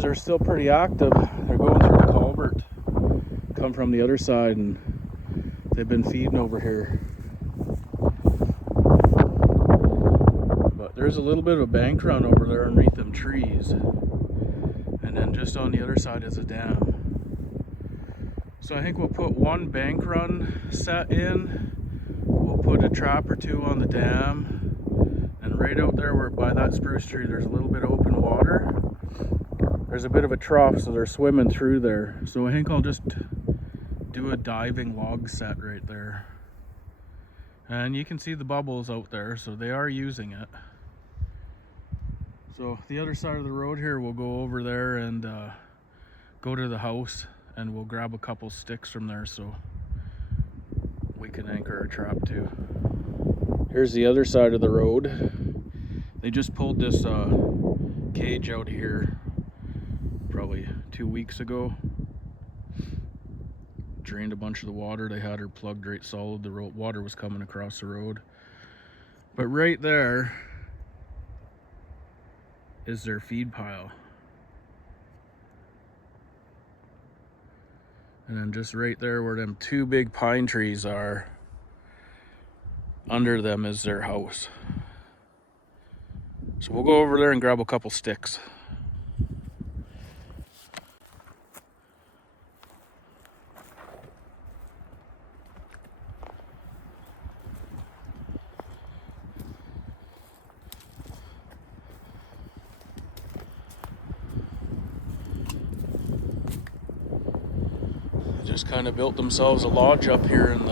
beavers are still pretty active. They're going through the culvert, come from the other side, and they've been feeding over here. But there's a little bit of a bank run over there underneath them trees. And then just on the other side is a dam. So I think we'll put one bank run set in. We'll put a trap or two on the dam. And right out there where by that spruce tree there's a little bit of open water. There's a bit of a trough, so they're swimming through there. So I think I'll just do a diving log set right there. And you can see the bubbles out there, so they are using it. So the other side of the road here, we'll go over there and go to the house, and we'll grab a couple sticks from there so we can anchor our trap too. Here's the other side of the road. They just pulled this cage out here probably 2 weeks ago. Drained a bunch of the water. They had her plugged right solid. The water was coming across the road. But right there is their feed pile. And then just right there where them two big pine trees are, under them is their house. So we'll go over there and grab a couple sticks. Just kind of built themselves a lodge up here in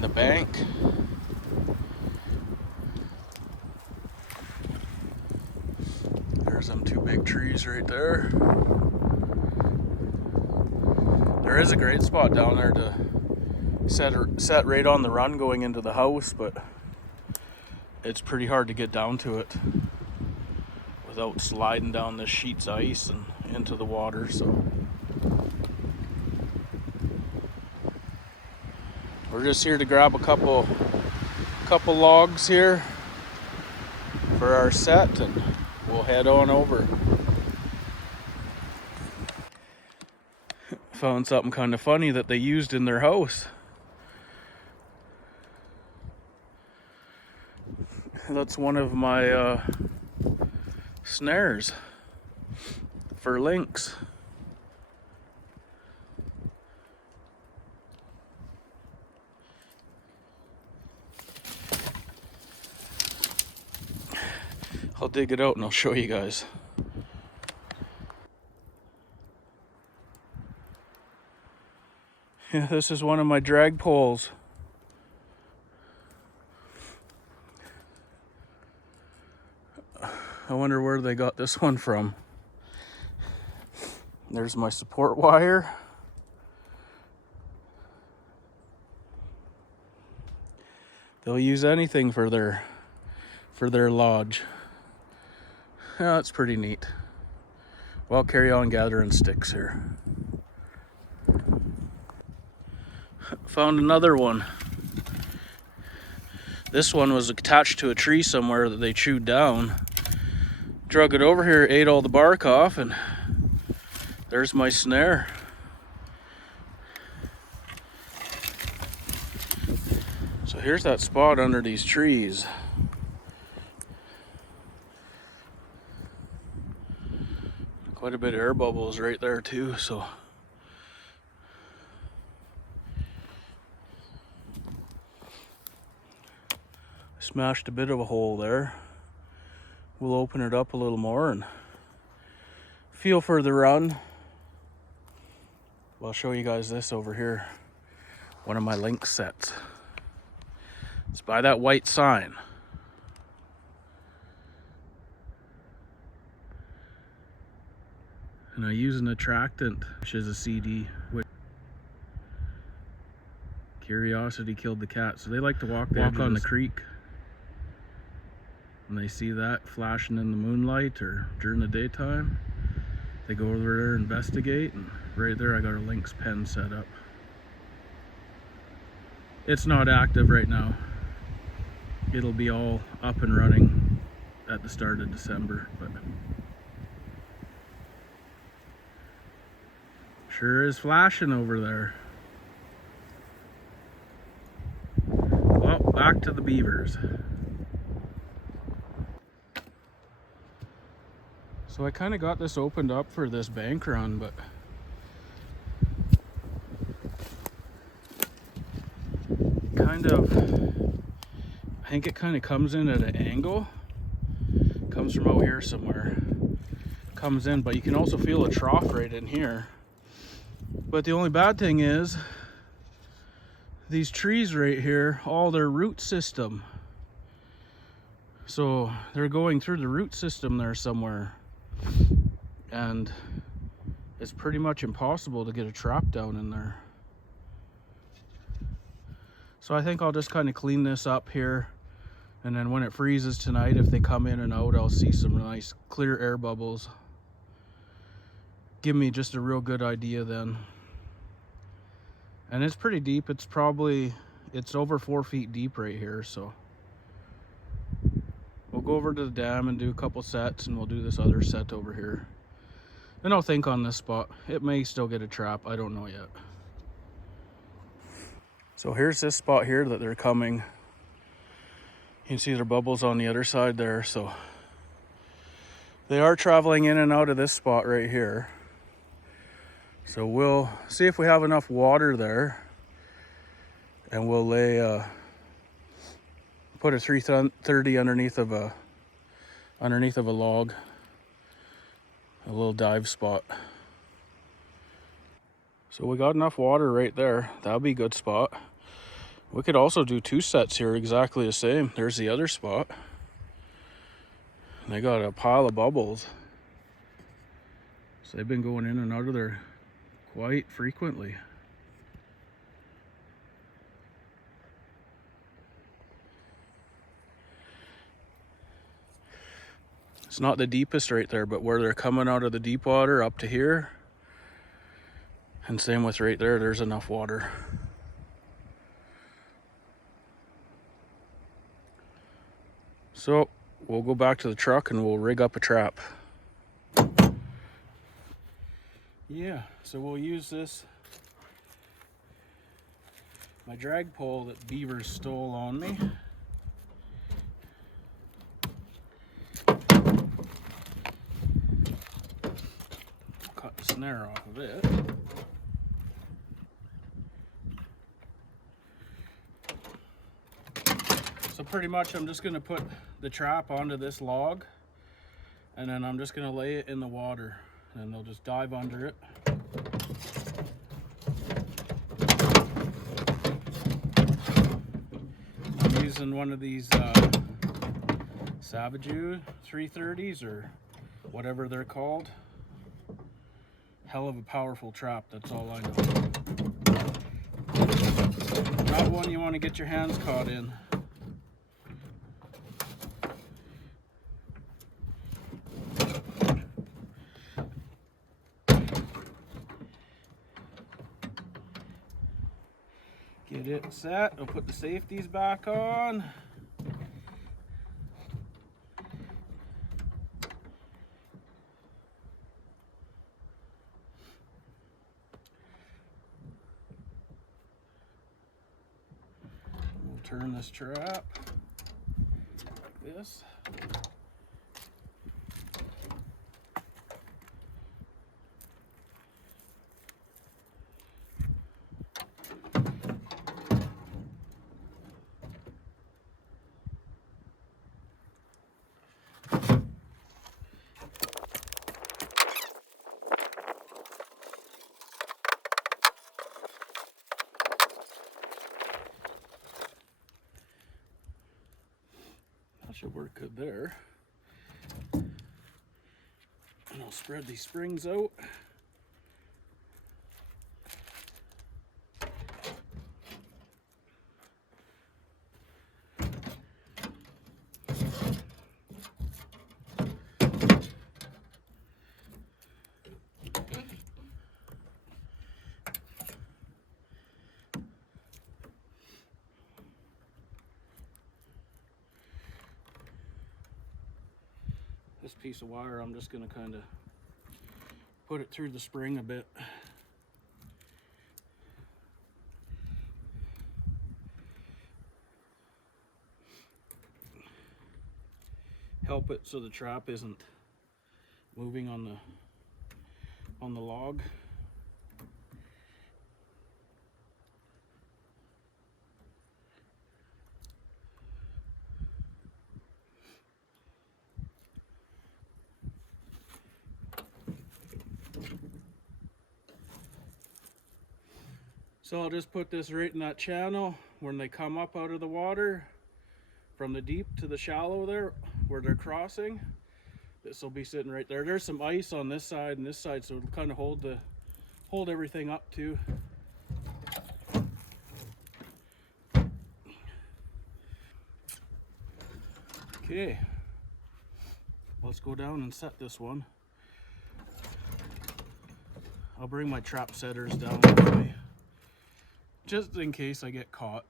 the bank. There's them two big trees right there. There is a great spot down there to set right on the run going into the house, but it's pretty hard to get down to it without sliding down this sheet's ice and into the water. So we're just here to grab a couple logs here for our set, and we'll head on over. Found something kind of funny that they used in their house. That's one of my snares for lynx. I'll dig it out and I'll show you guys. Yeah, this is one of my drag poles. I wonder where they got this one from. There's my support wire. They'll use anything for their lodge. Yeah, that's pretty neat. Well, I'll carry on gathering sticks here. Found another one. This one was attached to a tree somewhere that they chewed down. Drug it over here, ate all the bark off, and there's my snare. So here's that spot under these trees. Quite a bit of air bubbles right there too, so smashed a bit of a hole there. We'll open it up a little more and feel for the run. I'll show you guys this over here. One of my lynx sets. It's by that white sign. And I use an attractant, which is a CD. Curiosity killed the cat. So they like to walk on the creek. And they see that flashing in the moonlight or during the daytime. They go over there, investigate, and right there I got a lynx pen set up. It's not active right now. It'll be all up and running at the start of December, but Sure is flashing over there. Well, back to the beavers. So I kind of got this opened up for this bank run, but I think it kind of comes in at an angle. Comes from out here somewhere. Comes in, but you can also feel a trough right in here. But the only bad thing is these trees right here, all their root system. So they're going through the root system there somewhere. And it's pretty much impossible to get a trap down in there. So I think I'll just kind of clean this up here. And then when it freezes tonight, if they come in and out, I'll see some nice clear air bubbles. Give me just a real good idea then. And it's pretty deep. It's over 4 feet deep right here. So we'll go over to the dam and do a couple sets, and we'll do this other set over here. Then I'll think on this spot. It may still get a trap. I don't know yet. So here's this spot here that they're coming. You can see their bubbles on the other side there. So they are traveling in and out of this spot right here. So we'll see if we have enough water there, and we'll put a 330 underneath of a log, a little dive spot. So we got enough water right there. That'll be a good spot. We could also do 2 sets here exactly the same. There's the other spot. They got a pile of bubbles. So they've been going in and out of there quite frequently. It's not the deepest right there, but where they're coming out of the deep water up to here, and same with right there, there's enough water. So we'll go back to the truck and we'll rig up a trap. Yeah, so we'll use my drag pole that Beaver stole on me. Cut the snare off of it. So pretty much I'm just gonna put the trap onto this log, and then I'm just gonna lay it in the water, and they'll just dive under it. I'm using one of these Savage 330s or whatever they're called. Hell of a powerful trap, that's all I know. Not one you want to get your hands caught in. Get it set. I'll put the safeties back on. We'll turn this trap like this. That should work good there. And I'll spread these springs out. This piece of wire, I'm just going to kind of put it through the spring a bit. help it so the trap isn't moving on the log. So I'll just put this right in that channel when they come up out of the water from the deep to the shallow there where they're crossing. This will be sitting right there. There's some ice on this side and this side, so it'll kind of hold everything up too. Okay, let's go down and set this one. I'll bring my trap setters down with me, just in case I get caught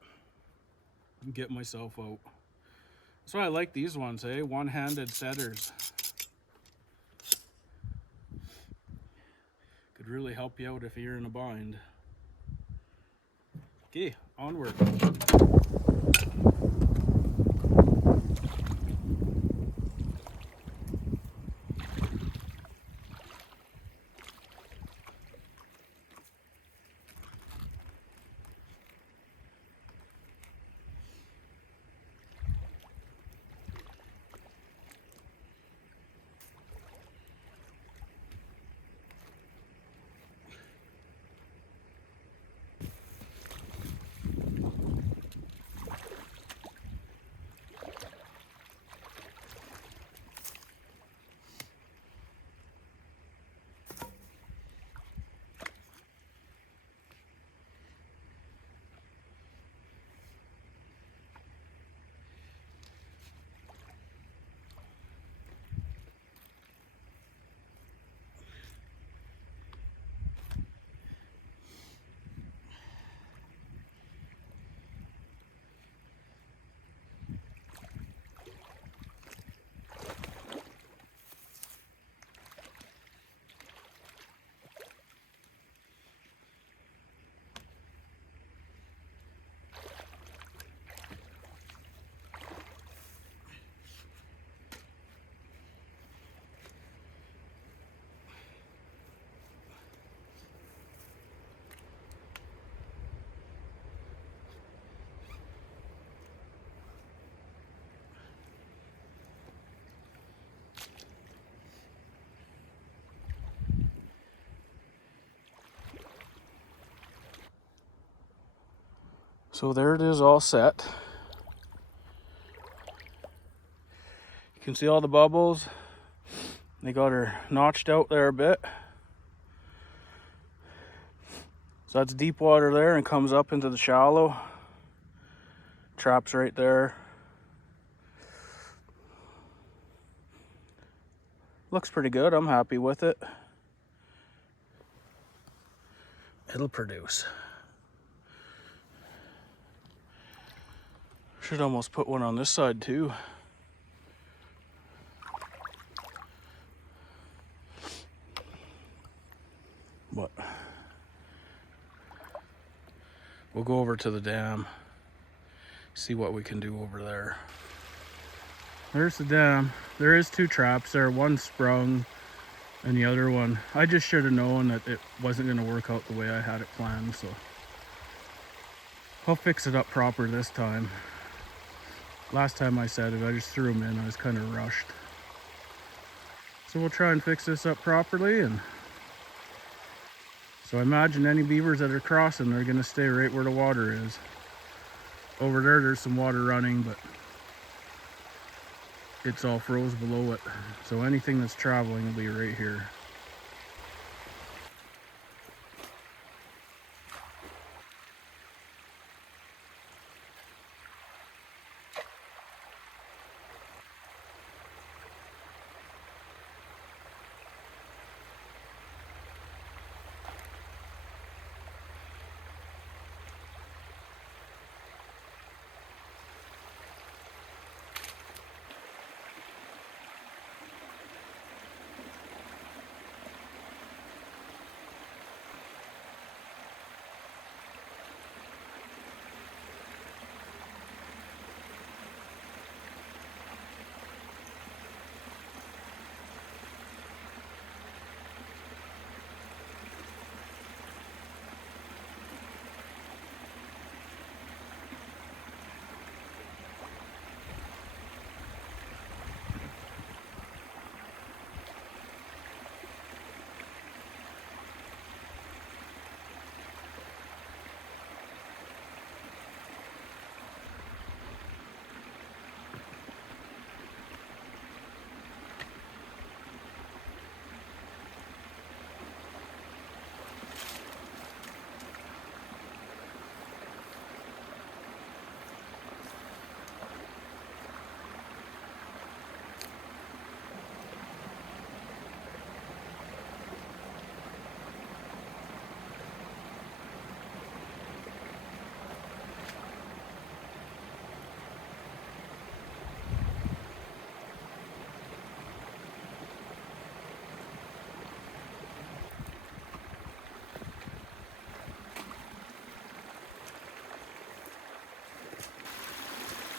and get myself out. That's why I like these ones, eh? One-handed setters. Could really help you out if you're in a bind. Okay, onward. So there it is, all set. You can see all the bubbles. They got her notched out there a bit. So that's deep water there and comes up into the shallow. Trap's right there. Looks pretty good. I'm happy with it. It'll produce. Should almost put one on this side too. But we'll go over to the dam, see what we can do over there. There's the dam. There is two traps there. One sprung and the other one, I just should have known that it wasn't going to work out the way I had it planned, so I'll fix it up proper this time. Last time I said it, I just threw them in. I was kind of rushed. So we'll try and fix this up properly. And so I imagine any beavers that are crossing, they're going to stay right where the water is. Over there, there's some water running, but it's all froze below it. So anything that's traveling will be right here.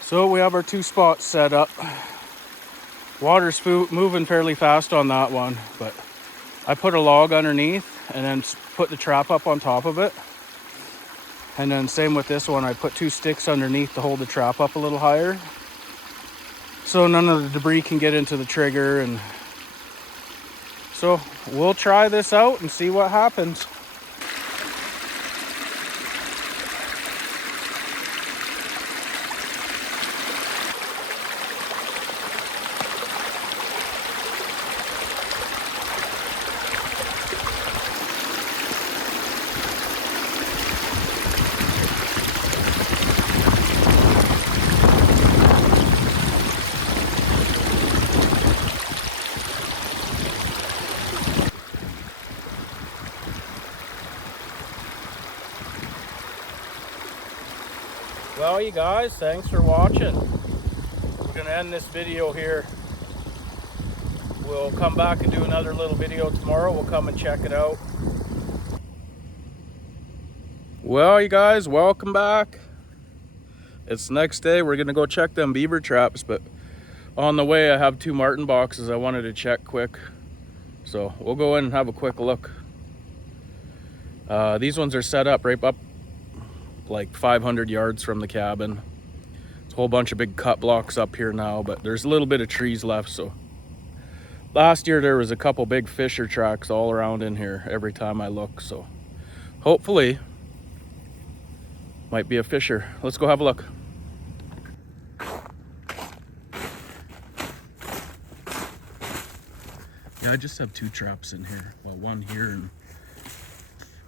So we have our 2 spots set up. Water's moving fairly fast on that one, but I put a log underneath and then put the trap up on top of it. And then same with this one, I put 2 sticks underneath to hold the trap up a little higher, so none of the debris can get into the trigger. And so we'll try this out and see what happens. Well, you guys, thanks for watching. We're gonna end this video here. We'll come back and do another little video tomorrow. We'll come and check it out. Well, you guys, welcome back. It's the next day. We're gonna go check them beaver traps, but on the way I have 2 marten boxes I wanted to check quick. So we'll go in and have a quick look. These ones are set up right up like 500 yards from the cabin. It's a whole bunch of big cut blocks up here now, but there's a little bit of trees left. So last year there was a couple big fisher tracks all around in here every time I look. So hopefully might be a fisher. Let's go have a look. Yeah, I just have 2 traps in here. Well, one here and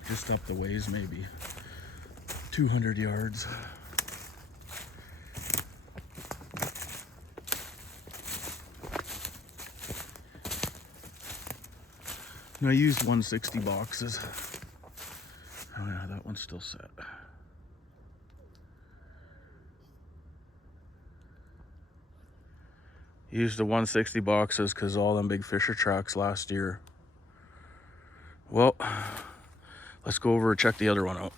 just up the ways, maybe 200 yards. And I used 160 boxes. Oh yeah, that one's still set. Used the 160 boxes because all them big fisher tracks last year. Well, let's go over and check the other one out.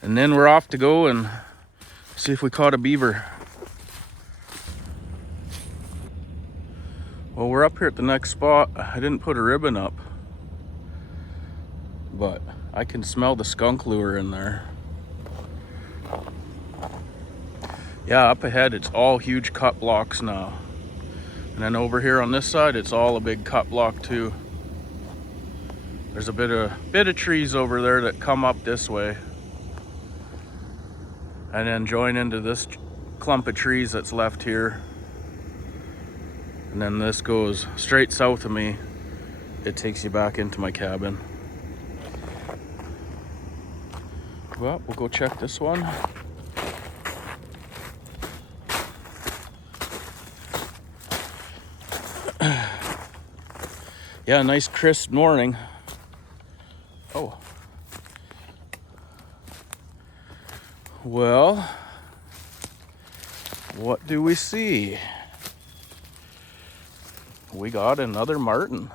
And then we're off to go and see if we caught a beaver. Well, we're up here at the next spot. I didn't put a ribbon up, but I can smell the skunk lure in there. Yeah, up ahead it's all huge cut blocks now. And then over here on this side, it's all a big cut block too. There's a bit of trees over there that come up this way and then join into this clump of trees that's left here. And then this goes straight south of me. It takes you back into my cabin. Well, we'll go check this one. Yeah, nice crisp morning. Oh. Well, what do we see? We got another marten.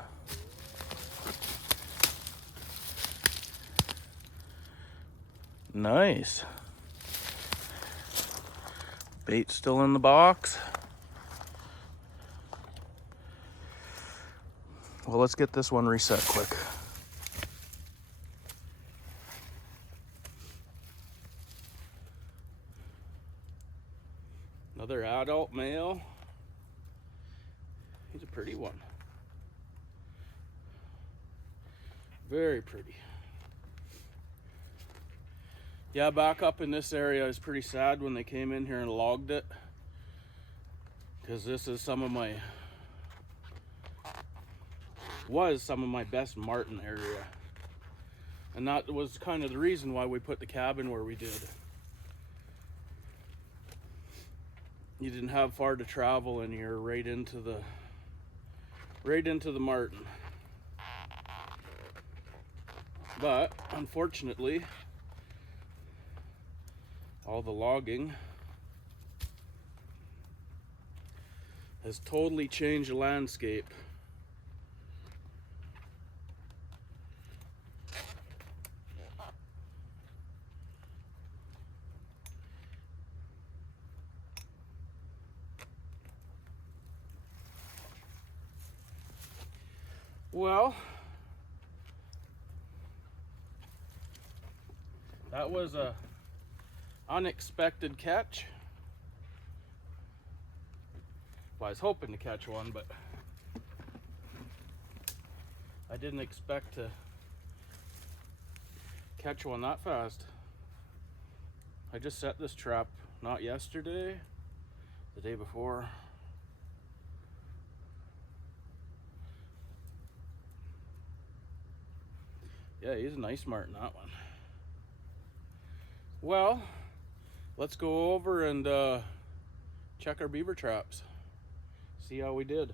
Nice. Bait still in the box. Well, let's get this one reset quick. Another adult male. He's a pretty one. Very pretty. Yeah, back up in this area is pretty sad when they came in here and logged it, because this is some of my best marten area, and that was kind of the reason why we put the cabin where we did. You didn't have far to travel and you're right into the marten. But unfortunately, all the logging has totally changed the landscape. Well, that was a unexpected catch. Well, I was hoping to catch one, but I didn't expect to catch one that fast. I just set this trap not yesterday, the day before. Yeah, he's a nice marten, that one. Well, let's go over and check our beaver traps. See how we did.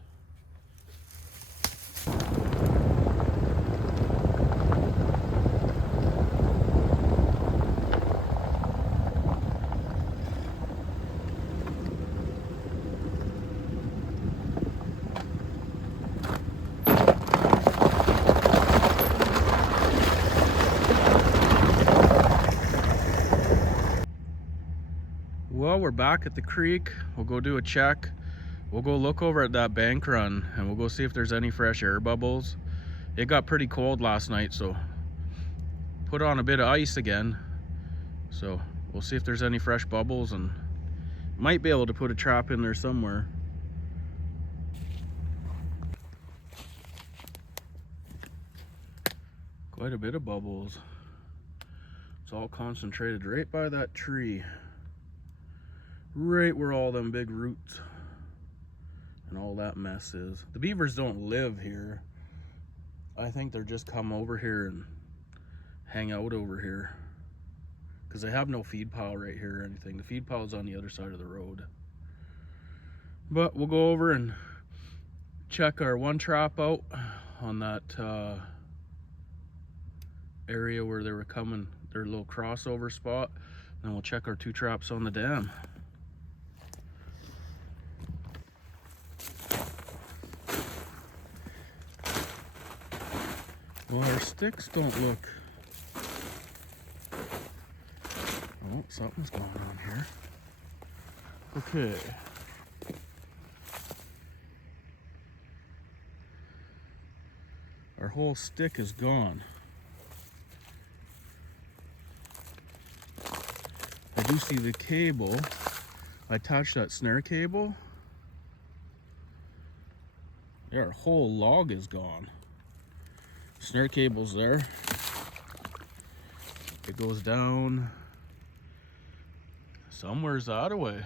Well, we're back at the creek. We'll go do a check. We'll go look over at that bank run and we'll go see if there's any fresh air bubbles. It got pretty cold last night, so put on a bit of ice again. So we'll see if there's any fresh bubbles and might be able to put a trap in there somewhere. Quite a bit of bubbles. It's all concentrated right by that tree. Right where all them big roots and all that mess is. The beavers don't live here. I think they're just come over here and hang out over here because they have no feed pile right here or anything. The feed pile is on the other side of the road. But we'll go over and check our one trap out on that area where they were coming, their little crossover spot. Then we'll check our two traps on the dam. Well, our sticks don't look... Oh, something's going on here. Okay. Our whole stick is gone. I do see the cable. I touched that snare cable. Yeah, our whole log is gone. Snare cable's there. It goes down somewhere's that away.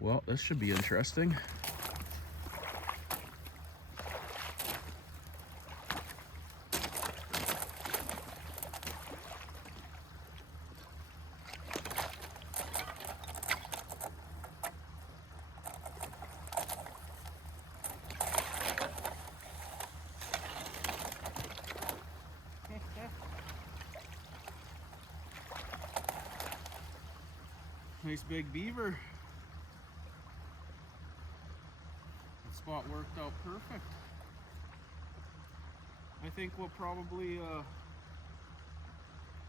Well, this should be interesting. Nice big beaver. That spot worked out perfect. I think we'll probably,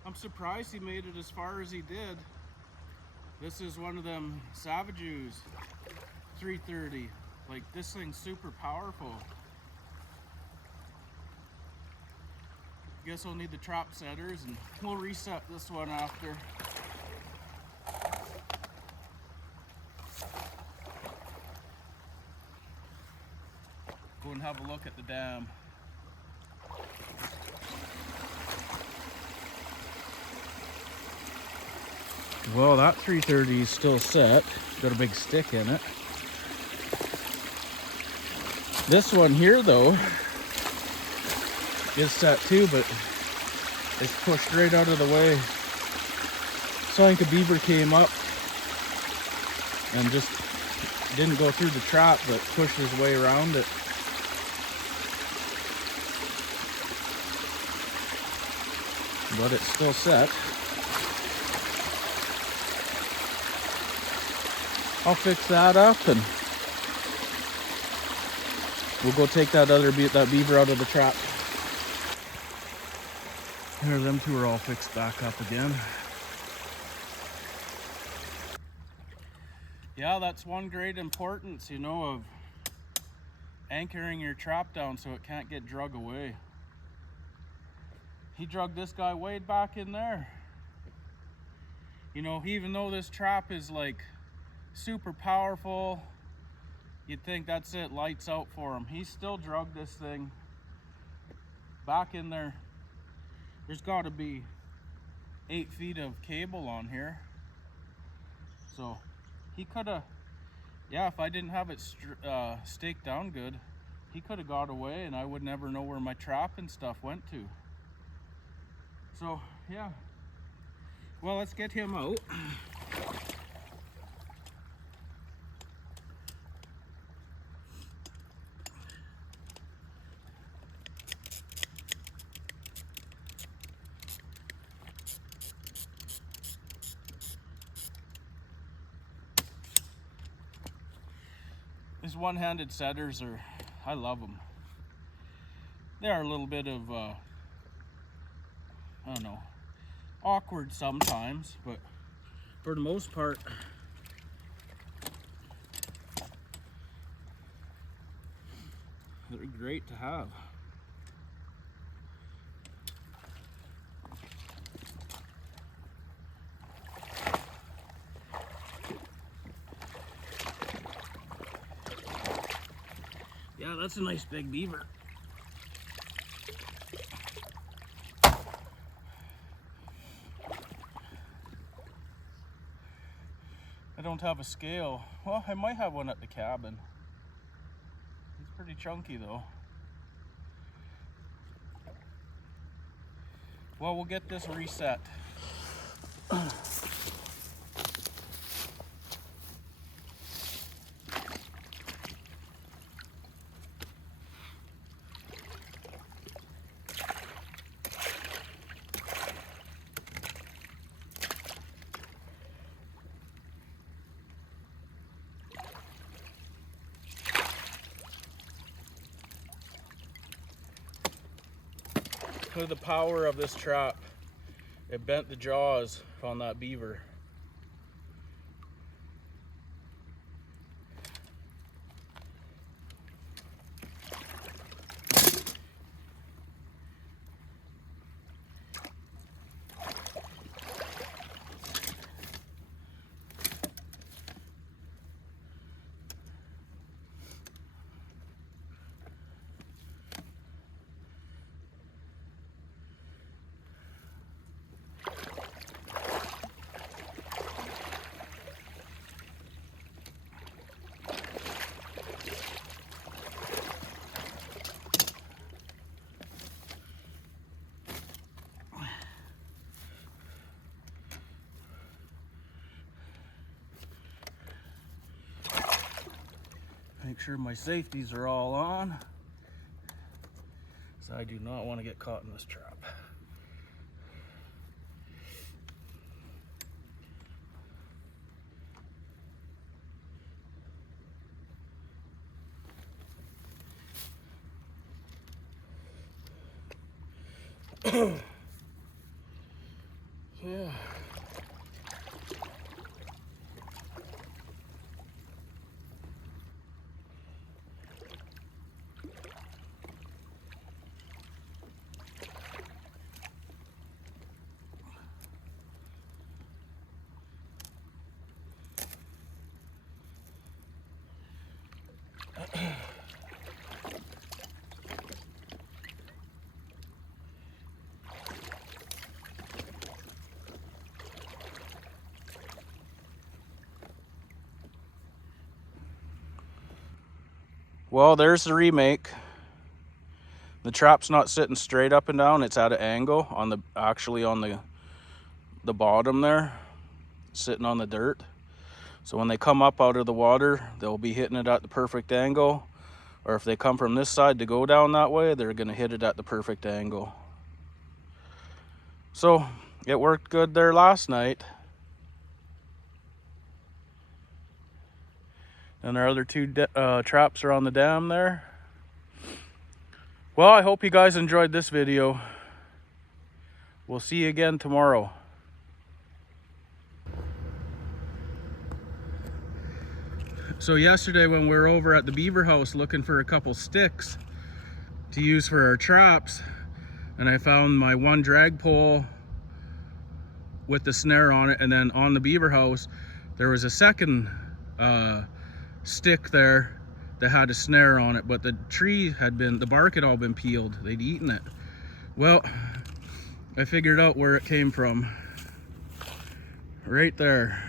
I'm surprised he made it as far as he did. This is one of them Savages 330. Like, this thing's super powerful. Guess we'll need the trap setters and we'll reset this one after. Go and have a look at the dam. Well, that 330 is still set. Got a big stick in it. This one here, though, is set too, but it's pushed right out of the way. So I think a beaver came up and just didn't go through the trap, but pushed his way around it. But it's still set. I'll fix that up and we'll go take that beaver out of the trap. There, them two are all fixed back up again. Yeah, that's one great importance, you know, of anchoring your trap down so it can't get drug away. He drug this guy way back in there. You know, even though this trap is like super powerful, you'd think that's it, lights out for him. He still drug this thing back in there. There's got to be 8 feet of cable on here. So he could have, yeah, if I didn't have it staked down good, he could have got away and I would never know where my trap and stuff went to. So yeah, well, let's get him out. These one-handed setters are, I love them. They are a little bit of, I don't know, awkward sometimes, but for the most part, they're great to have. Yeah, that's a nice big beaver. I don't have a scale. Well, I might have one at the cabin. He's pretty chunky though. Well, we'll get this reset. Look at the power of this trap. It bent the jaws on that beaver. Make sure my safeties are all on, so I do not want to get caught in this trap. Yeah. Well, there's the remake. The trap's not sitting straight up and down, it's at an angle on the the bottom there, sitting on the dirt. So when they come up out of the water, they'll be hitting it at the perfect angle. Or if they come from this side to go down that way, they're gonna hit it at the perfect angle. So it worked good there last night. And our other two traps are on the dam there. Well, I hope you guys enjoyed this video. We'll see you again tomorrow. So yesterday when we were over at the Beaver house looking for a couple sticks to use for our traps, and I found my one drag pole with the snare on it, and then on the Beaver house there was a second stick there that had a snare on it, but the tree had been, the bark had all been peeled. They'd eaten it. Well, I figured out where it came from. Right there.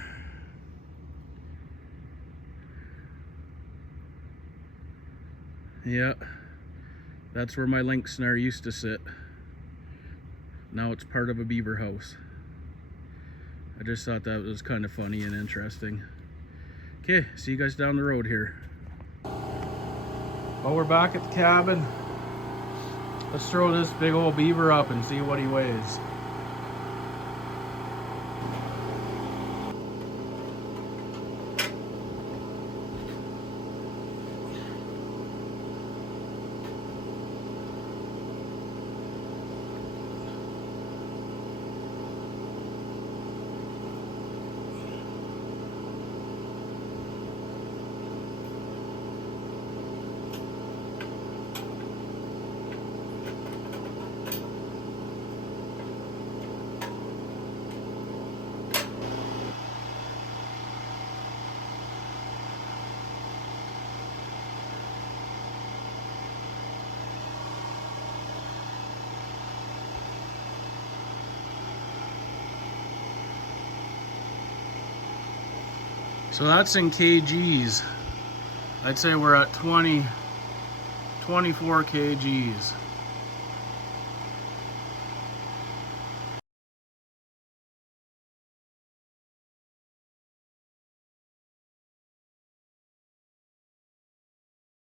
Yeah, that's where my link snare used to sit. Now it's part of a beaver house. I just thought that was kind of funny and interesting. Okay, see you guys down the road here. Well, we're back at the cabin. Let's throw this big old beaver up and see what he weighs. So that's in kgs. I'd say we're at 24 kgs.